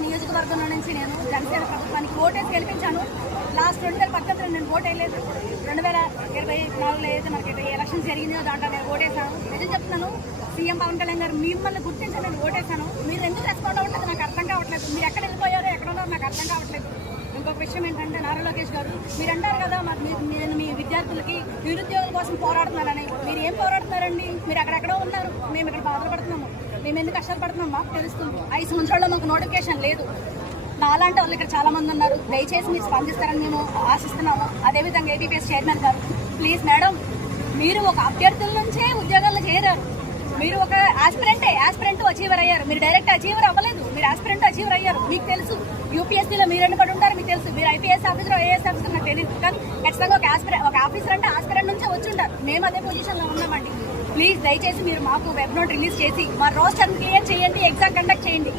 నియోజకవర్గంలో నుంచి నేను జనసేన ప్రభుత్వానికి ఓటేసి గెలిపించాను. లాస్ట్ రెండు వేల పద్దెనిమిదిలో నేను ఓటు వేయలేదు. రెండు వేల ఇరవై నాలుగులో ఏదైతే మనకి ఎలక్షన్ జరిగిందో దాంట్లో నేను ఓటేసాను నిజం చెప్తున్నాను సీఎం పవన్ కళ్యాణ్ గారు మిమ్మల్ని గుర్తించి నేను ఓటేసాను మీరు ఎందుకు రెస్పాండ్ అవ్వట్లేదు? నాకు అర్థం కావట్లేదు. మీరు ఎక్కడ వెళ్ళిపోయారో ఎక్కడ ఉన్నారో నాకు అర్థం కావట్లేదు. ఇంకొక విషయం ఏంటంటే నారా లోకేష్ గారు మీరు అంటారు కదా మరి మీ- నేను మీ విద్యార్థులకి నిరుద్యోగుల కోసం పోరాడుతున్నానని. మీరు ఏం పోరాడుతున్నారండి? మీరు అక్కడెక్కడో ఉన్నారు. మేము ఎందుకు కష్టపడుతున్నాం మాకు తెలుస్తుంది. ఐదు సంవత్సరాల్లో మాకు నోటిఫికేషన్ లేదు. నాలాంటి వాళ్ళు ఇక్కడ చాలా మంది ఉన్నారు. దయచేసి మీరు స్పందిస్తారని మేము ఆశిస్తున్నాము. అదేవిధంగా ఏబీపీఎస్ చైర్మన్ గారు ప్లీజ్ మేడం మీరు ఒక అభ్యర్థుల నుంచే ఉద్యోగాల్లో చేరారు. మీరు ఒక ఆస్పిరెంటే ఆస్పిరెంట్ అచీవర్ అయ్యారు. మీరు డైరెక్ట్ అచీవర్ అవ్వలేదు. మీరు ఆస్పిరెంట్ అచీవర్ అయ్యారు. మీకు తెలుసు. యూపీఎస్సీలో మీరు ఎన్నికడు ఉంటారు. మీకు తెలుసు. మీరు ఐపీఎస్ ఆఫీసర్ ఐఏఎస్ ఆఫీసర్ నాకు తెలియదు కానీ ఖచ్చితంగా ఒక ఆస్పిరెంట్ ఒక ఆఫీసర్ అంటే ఆస్పిరెంట్ నుంచే వచ్చి ఉంటారు. మేము అదే పొజిషన్లో ఉన్నామండి. ప్లీజ్ దయచేసి మీరు మాకు వెబ్ నోట్ రిలీజ్ చేసి మా రోస్టర్ క్లియర్ చేయండి ఎగ్జామ్ కండక్ట్ చేయండి.